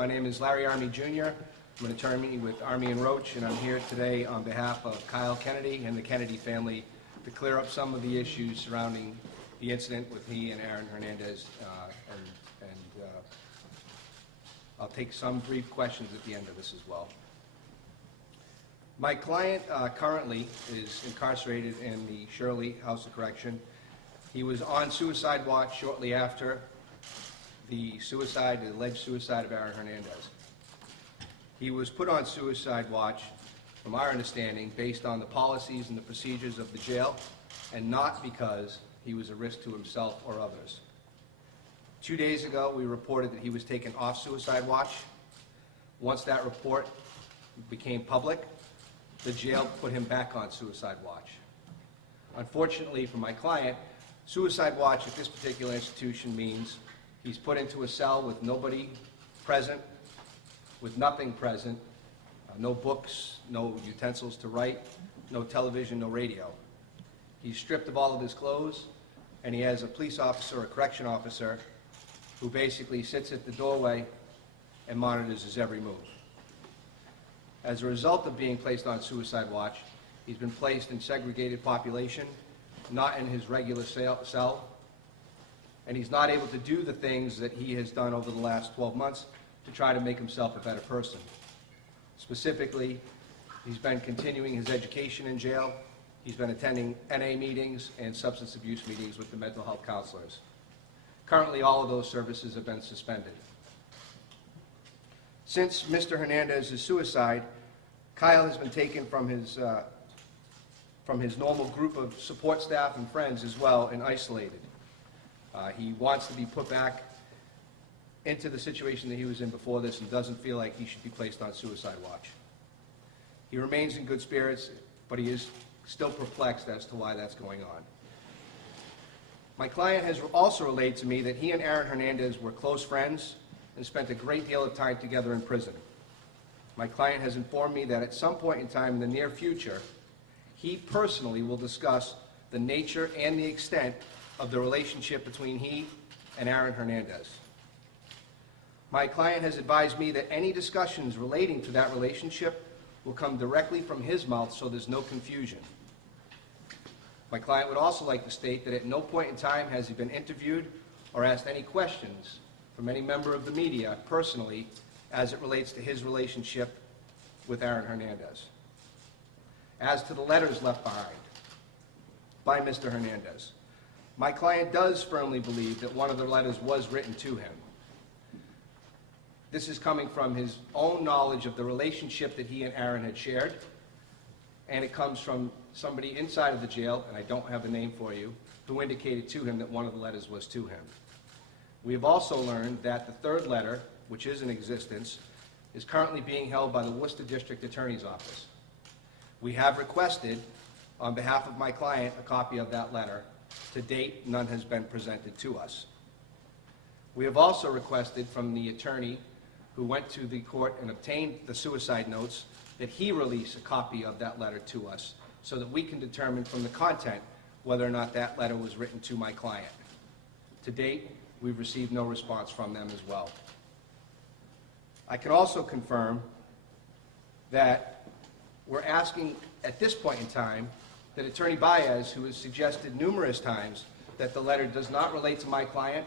My name is Larry Army Jr. I'm an attorney with Army and Roach, and I'm here today on behalf of Kyle Kennedy and the Kennedy family to clear up some of the issues surrounding the incident with he and Aaron Hernandez, and I'll take some brief questions at the end of this as well. My client currently is incarcerated in the Shirley House of Correction. He was on suicide watch shortly after the alleged suicide of Aaron Hernandez. He was put on suicide watch, from our understanding, based on the policies and the procedures of the jail, and not because he was a risk to himself or others. 2 days ago, we reported that he was taken off suicide watch. Once that report became public, the jail put him back on suicide watch. Unfortunately for my client, suicide watch at this particular institution means he's put into a cell with nobody present, with nothing present, no books, no utensils to write, no television, no radio. He's stripped of all of his clothes, and he has a police officer or correction officer who basically sits at the doorway and monitors his every move. As a result of being placed on suicide watch, he's been placed in segregated population, not in his regular cell, and he's not able to do the things that he has done over the last 12 months to try to make himself a better person. Specifically, he's been continuing his education in jail. He's been attending NA meetings and substance abuse meetings with the mental health counselors. Currently, all of those services have been suspended. Since Mr. Hernandez's suicide, Kyle has been taken from his normal group of support staff and friends as well and isolated. He wants to be put back into the situation that he was in before this and doesn't feel like he should be placed on suicide watch. He remains in good spirits, but he is still perplexed as to why that's going on. My client has also relayed to me that he and Aaron Hernandez were close friends and spent a great deal of time together in prison. My client has informed me that at some point in time in the near future, he personally will discuss the nature and the extent of the relationship between he and Aaron Hernandez. My client has advised me that any discussions relating to that relationship will come directly from his mouth, so there's no confusion. My client would also like to state that at no point in time has he been interviewed or asked any questions from any member of the media personally as it relates to his relationship with Aaron Hernandez. As to the letters left behind by Mr. Hernandez, my client does firmly believe that one of the letters was written to him. This is coming from his own knowledge of the relationship that he and Aaron had shared, and it comes from somebody inside of the jail, and I don't have a name for you, who indicated to him that one of the letters was to him. We have also learned that the third letter, which is in existence, is currently being held by the Worcester District Attorney's Office. We have requested, on behalf of my client, a copy of that letter. To date, none has been presented to us. We have also requested from the attorney who went to the court and obtained the suicide notes that he release a copy of that letter to us so that we can determine from the content whether or not that letter was written to my client. To date, we've received no response from them as well. I can also confirm that we're asking at this point in time that Attorney Baez, who has suggested numerous times that the letter does not relate to my client,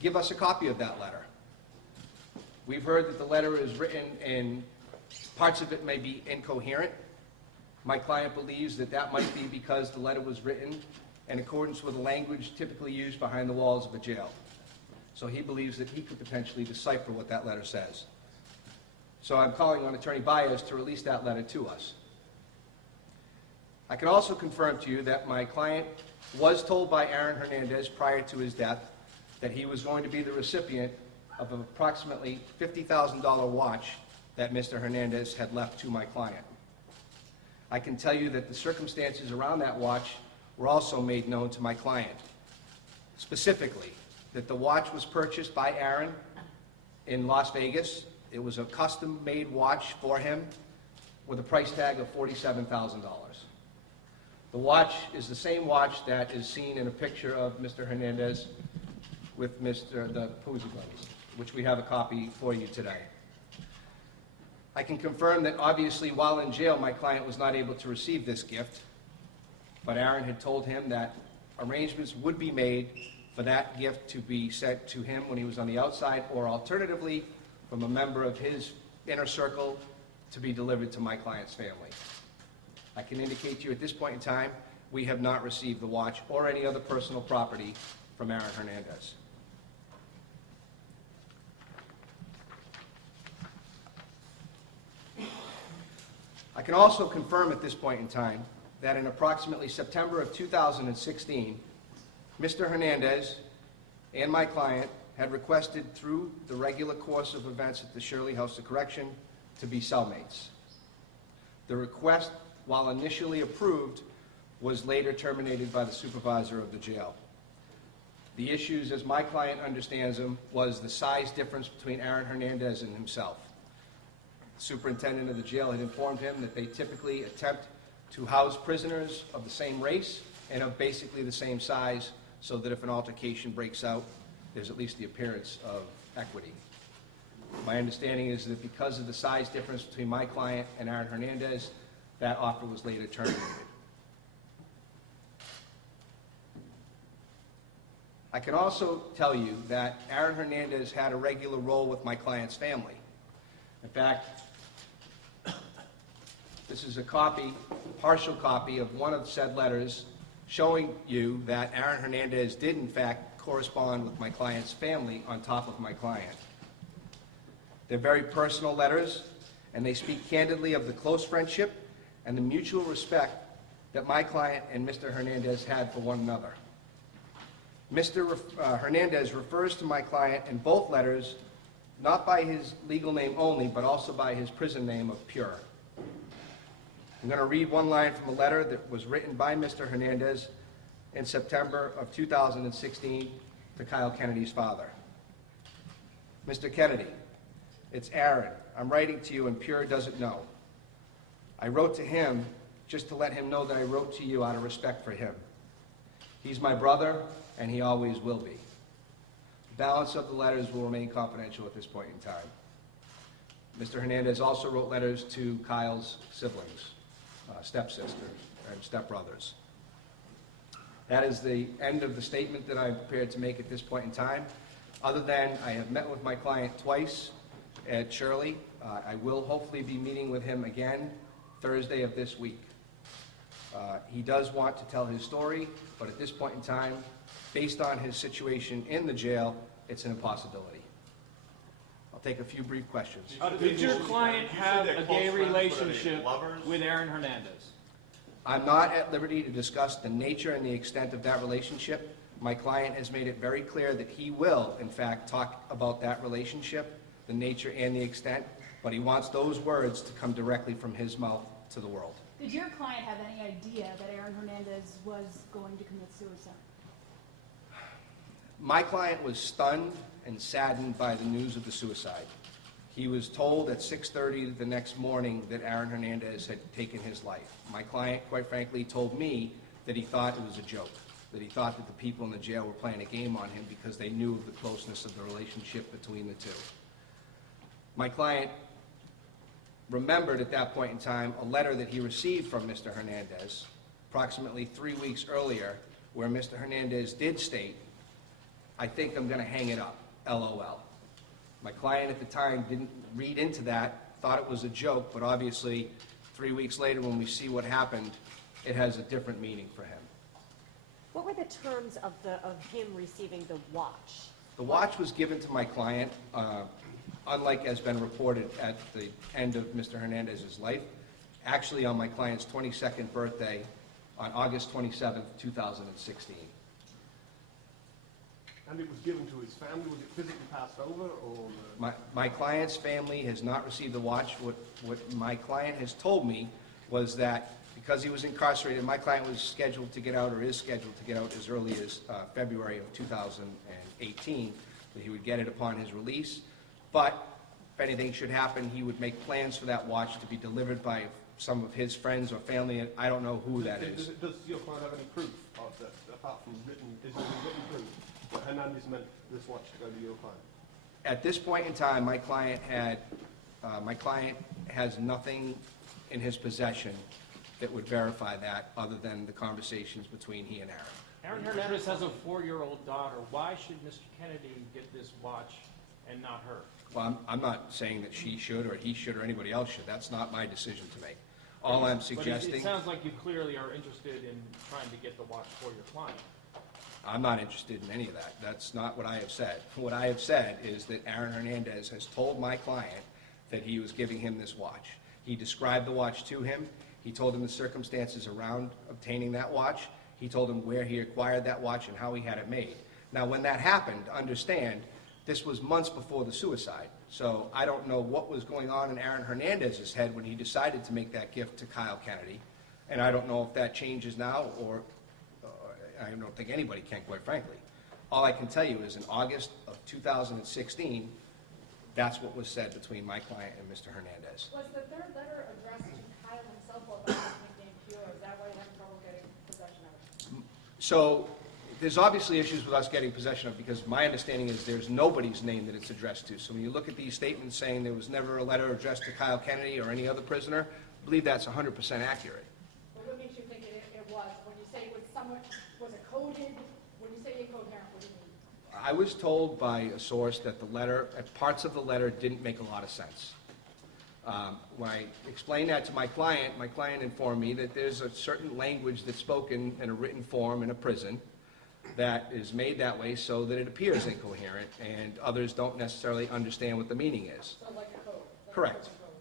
give us a copy of that letter. We've heard that the letter is written and parts of it may be incoherent. My client believes that that might be because the letter was written in accordance with the language typically used behind the walls of a jail. So he believes that he could potentially decipher what that letter says. So I'm calling on Attorney Baez to release that letter to us. I can also confirm to you that my client was told by Aaron Hernandez prior to his death that he was going to be the recipient of an approximately $50,000 watch that Mr. Hernandez had left to my client. I can tell you that the circumstances around that watch were also made known to my client. Specifically, that the watch was purchased by Aaron in Las Vegas. It was a custom-made watch for him with a price tag of $47,000. The watch is the same watch that is seen in a picture of Mr. Hernandez with the Posey brothers. which we have a copy for you today. I can confirm that obviously while in jail, my client was not able to receive this gift, but Aaron had told him that arrangements would be made for that gift to be sent to him when he was on the outside, or alternatively, from a member of his inner circle to be delivered to my client's family. I can indicate to you at this point in time, we have not received the watch or any other personal property from Aaron Hernandez. I can also confirm at this point in time that in approximately September of 2016, Mr. Hernandez and my client had requested through the regular course of events at the Shirley House of Correction to be cellmates. The request, while initially approved, was later terminated by the supervisor of the jail. The issues, as my client understands them, was the size difference between Aaron Hernandez and himself. The superintendent of the jail had informed him that they typically attempt to house prisoners of the same race and of basically the same size, so that if an altercation breaks out, there's at least the appearance of equity. My understanding is that because of the size difference between my client and Aaron Hernandez, that offer was later terminated. I can also tell you that Aaron Hernandez had a regular role with my client's family. In fact, this is a copy, partial copy of one of said letters showing you that Aaron Hernandez did in fact correspond with my client's family on top of my client. They're very personal letters, and they speak candidly of the close friendship and the mutual respect that my client and Mr. Hernandez had for one another. Mr. Hernandez refers to my client in both letters not by his legal name only, but also by his prison name of Pure. I'm going to read one line from a letter that was written by Mr. Hernandez in September of 2016 to Kyle Kennedy's father. Mr. Kennedy, it's Aaron. I'm writing to you and Pure doesn't know. I wrote to him just to let him know that I wrote to you out of respect for him. He's my brother, and he always will be. The balance of the letters will remain confidential at this point in time. Mr. Hernandez also wrote letters to Kyle's siblings, stepsisters, and stepbrothers. That is the end of the statement that I'm prepared to make at this point in time. Other than I have met with my client twice at Shirley. I will hopefully be meeting with him again Thursday of this week. He does want to tell his story, but at this point in time, based on his situation in the jail, it's an impossibility. I'll take a few brief questions. Did your client have a gay relationship with Aaron Hernandez? I'm not at liberty to discuss the nature and the extent of that relationship. My client has made it very clear that he will, in fact, talk about that relationship, the nature and the extent, but he wants those words to come directly from his mouth to the world. Did your client have any idea that Aaron Hernandez was going to commit suicide? My client was stunned and saddened by the news of the suicide. He was told at 6:30 the next morning that Aaron Hernandez had taken his life. My client, quite frankly, told me that he thought it was a joke, that he thought that the people in the jail were playing a game on him because they knew of the closeness of the relationship between the two. My client remembered at that point in time a letter that he received from Mr. Hernandez approximately 3 weeks earlier, where Mr. Hernandez did state, "I think I'm going to hang it up, LOL." My client at the time didn't read into that, thought it was a joke, but obviously 3 weeks later when we see what happened, it has a different meaning for him. What were the terms of him receiving the watch? The watch was given to my client, unlike has been reported at the end of Mr. Hernandez's life, actually on my client's 22nd birthday on August 27th, 2016. And it was given to his family? Was it physically passed over, or? My client's family has not received the watch. What my client has told me was that because he was incarcerated, my client was scheduled to get out, or is scheduled to get out as early as February of 2018, that he would get it upon his release. But if anything should happen, he would make plans for that watch to be delivered by some of his friends or family. I don't know who that is. Does your client have any proof of that, apart from written, is there any written proof that Hernandez meant this watch to go to your client? At this point in time, my client has nothing in his possession that would verify that, other than the conversations between he and Aaron. Aaron Hernandez has a 4-year-old daughter. Why should Mr. Kennedy get this watch and not her? Well, I'm not saying that she should, or he should, or anybody else should. That's not my decision to make. All I'm But suggesting, it sounds like you clearly are interested in trying to get the watch for your client. I'm not interested in any of that. That's not what I have said. What I have said is that Aaron Hernandez has told my client that he was giving him this watch. He described the watch to him. He told him the circumstances around obtaining that watch. He told him where he acquired that watch and how he had it made. Now, when that happened, understand, this was months before the suicide. So I don't know what was going on in Aaron Hernandez's head when he decided to make that gift to Kyle Kennedy. And I don't know if that changes now, or I don't think anybody can, quite frankly. All I can tell you is in August of 2016, that's what was said between my client and Mr. Hernandez. Was the third letter addressed to Kyle himself or by his nickname Q, or is that why you're having trouble getting possession of it? So there's obviously issues with us getting possession of, because my understanding is there's nobody's name that it's addressed to. So when you look at these statements saying there was never a letter addressed to Kyle Kennedy or any other prisoner, I believe that's 100% accurate. But what makes you think it was? When you say it was somewhat, was it coded? When you say incoherent, what do you mean? I was told by a source that the letter, parts of the letter didn't make a lot of sense. When I explained that to my client informed me that there's a certain language that's spoken in a written form in a prison that is made that way so that it appears incoherent, and others don't necessarily understand what the meaning is. So like a code? Like a Correct. prison code.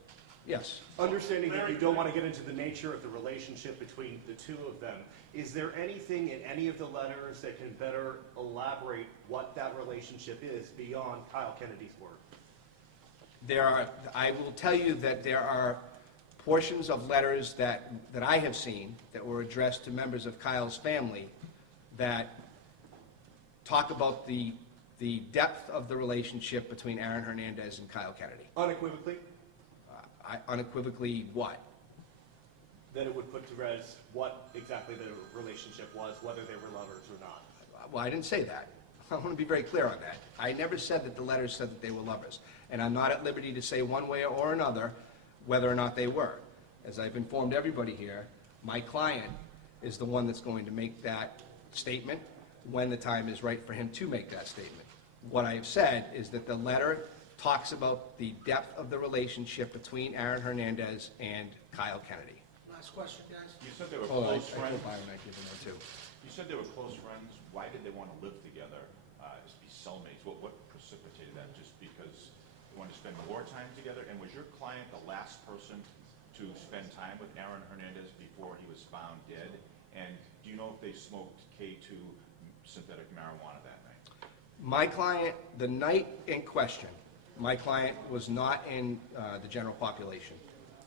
Yes. Understanding that you don't want to get into the nature of the relationship between the two of them, is there anything in any of the letters that can better elaborate what that relationship is beyond Kyle Kennedy's word? I will tell you that there are portions of letters that I have seen that were addressed to members of Kyle's family that talk about the depth of the relationship between Aaron Hernandez and Kyle Kennedy. Unequivocally? Unequivocally what? That it would put to rest what exactly the relationship was, whether they were lovers or not. Well, I didn't say that. I want to be very clear on that. I never said that the letters said that they were lovers. And I'm not at liberty to say one way or another whether or not they were. As I've informed everybody here, my client is the one that's going to make that statement when the time is right for him to make that statement. What I have said is that the letter talks about the depth of the relationship between Aaron Hernandez and Kyle Kennedy. Last question, guys. You said they were Oh, I close feel friends. Byron, I give him that too. You said they were close friends. Why did they want to live together, just be cellmates? What precipitated that? Just because they wanted to spend more time together? And was your client the last person to spend time with Aaron Hernandez before he was found dead? And do you know if they smoked K2 synthetic marijuana that night? My client, the night in question, my client was not in the general population.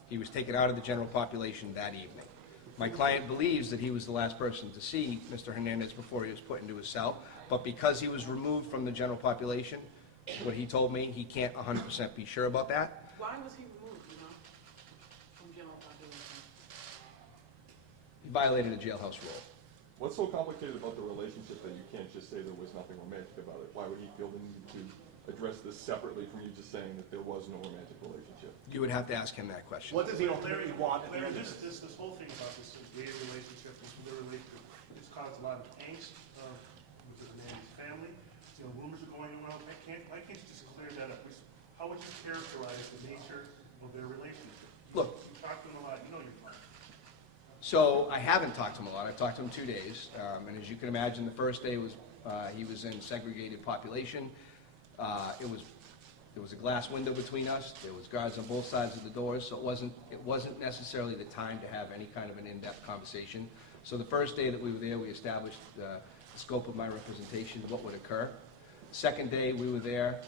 He was taken out of the general population that evening. My client believes that he was the last person to see Mr. Hernandez before he was put into his cell, but because he was removed from the general population, what he told me, he can't 100% be sure about that. Why was he removed, from general population? He violated a jailhouse rule. What's so complicated about the relationship that you can't just say there was nothing romantic about it? Why would he feel the need to address this separately from you just saying that there was no romantic relationship? You would have to ask him that question. What does he ultimately want at the Larry, end of this whole thing about this gay relationship, this relationship, it's caused a lot of angst with the man's family. You know, rumors are going around. Why can't you just clear that up? How would you characterize the nature of their relationship? Look. You talk to them a lot. You know your plan. So I haven't talked to him a lot. I've talked to him 2 days. And as you can imagine, the first day was he was in segregated population. There was a glass window between us. There was guards on both sides of the doors, so it wasn't necessarily the time to have any kind of an in-depth conversation. So the first day that we were there, we established the scope of my representation, what would occur. Second day we were there,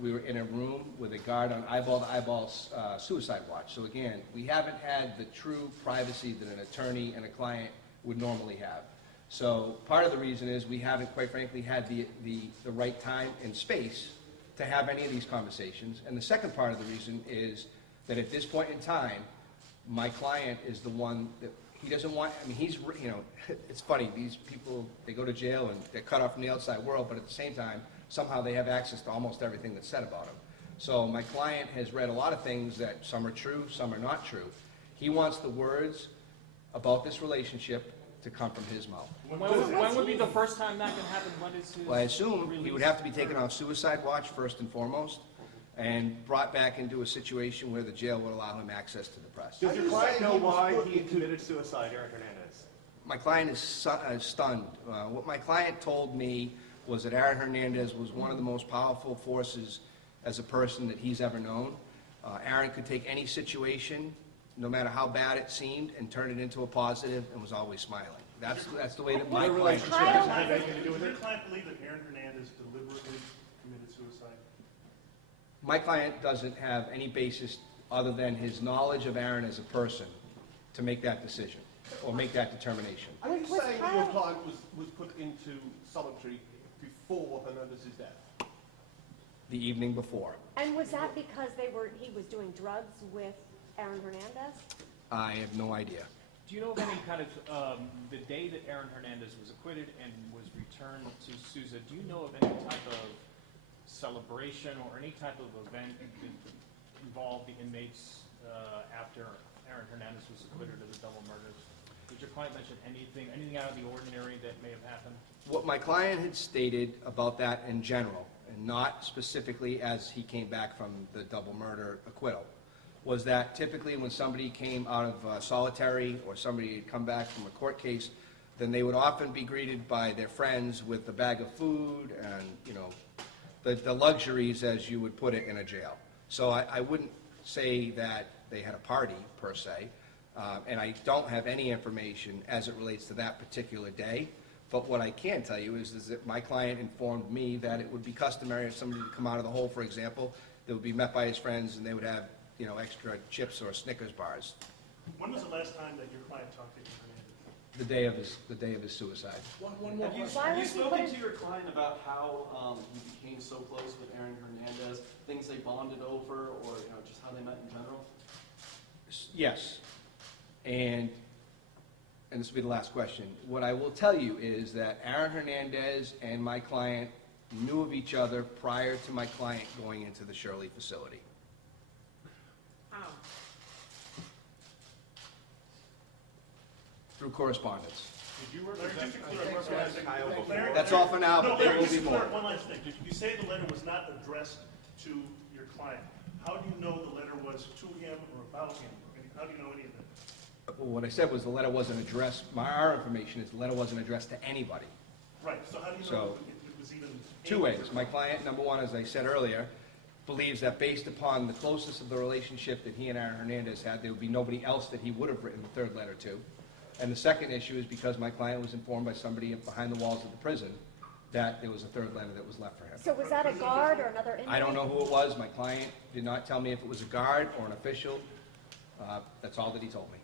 we were in a room with a guard on eyeball-to-eyeball suicide watch. So again, we haven't had the true privacy that an attorney and a client would normally have. So part of the reason is we haven't, quite frankly, had the right time and space to have any of these conversations. And the second part of the reason is that at this point in time, my client is the one that he doesn't want. I mean, it's funny, these people, they go to jail and they're cut off from the outside world, but at the same time, somehow they have access to almost everything that's said about him. So my client has read a lot of things that some are true, some are not true. He wants the words about this relationship to come from his mouth. When would be the first time that can happen? When is his Well, I assume he would release? have to be taken off suicide watch first and foremost, and brought back into a situation where the jail would allow him access to the press. Does your client know why he committed suicide, Aaron Hernandez? My client is stunned. What my client told me was that Aaron Hernandez was one of the most powerful forces as a person that he's ever known. Aaron could take any situation, no matter how bad it seemed, and turn it into a positive, and was always smiling. That's the way that my client. Doesn't have anything to do Does with your it? client believe that Aaron Hernandez deliberately committed suicide? My client doesn't have any basis other than his knowledge of Aaron as a person to make that decision, or make that determination. Are you Was saying that your Kyle- client was put into solitary before Hernandez's death? The evening before. And was that because he was doing drugs with Aaron Hernandez? I have no idea. Do you know of any kind of, the day that Aaron Hernandez was acquitted and was returned to Sousa, do you know of any type of celebration or any type of event that involved the inmates after Aaron Hernandez was acquitted of the double murders? Did your client mention anything out of the ordinary that may have happened? What my client had stated about that in general, and not specifically as he came back from the double murder acquittal, was that typically when somebody came out of solitary, or somebody had come back from a court case, then they would often be greeted by their friends with a bag of food and, you know, the luxuries, as you would put it, in a jail. So I wouldn't say that they had a party, per se, and I don't have any information as it relates to that particular day. But what I can tell you is that my client informed me that it would be customary if somebody would come out of the hole, for example, they would be met by his friends and they would have, you know, extra chips or Snickers bars. When was the last time that your client talked to Hernandez? The day of his suicide. One more question. Why Have you was he spoken put to your client about how he became so close with Aaron Hernandez, things they bonded over, or just how they met in general? Yes. And this will be the last question. What I will tell you is that Aaron Hernandez and my client knew of each other prior to my client going into the Shirley facility. How? Through correspondence. Did you Larry, represent? just to clear up one last thing. Larry, That's all for now, No, but there Larry, will just be to more. clear up one last thing. You say the letter was not addressed to your client. How do you know the letter was to him or about him? How do you know any of that? Well, what I said was the letter wasn't addressed, our information is the letter wasn't addressed to anybody. Right, so how do you So, know it was even? Two ways. My client, number one, as I said earlier, believes that based upon the closeness of the relationship that he and Aaron Hernandez had, there would be nobody else that he would have written the third letter to. And the second issue is because my client was informed by somebody behind the walls of the prison that there was a third letter that was left for him. So was that a guard or another inmate? I don't know who it was. My client did not tell me if it was a guard or an official. That's all that he told me.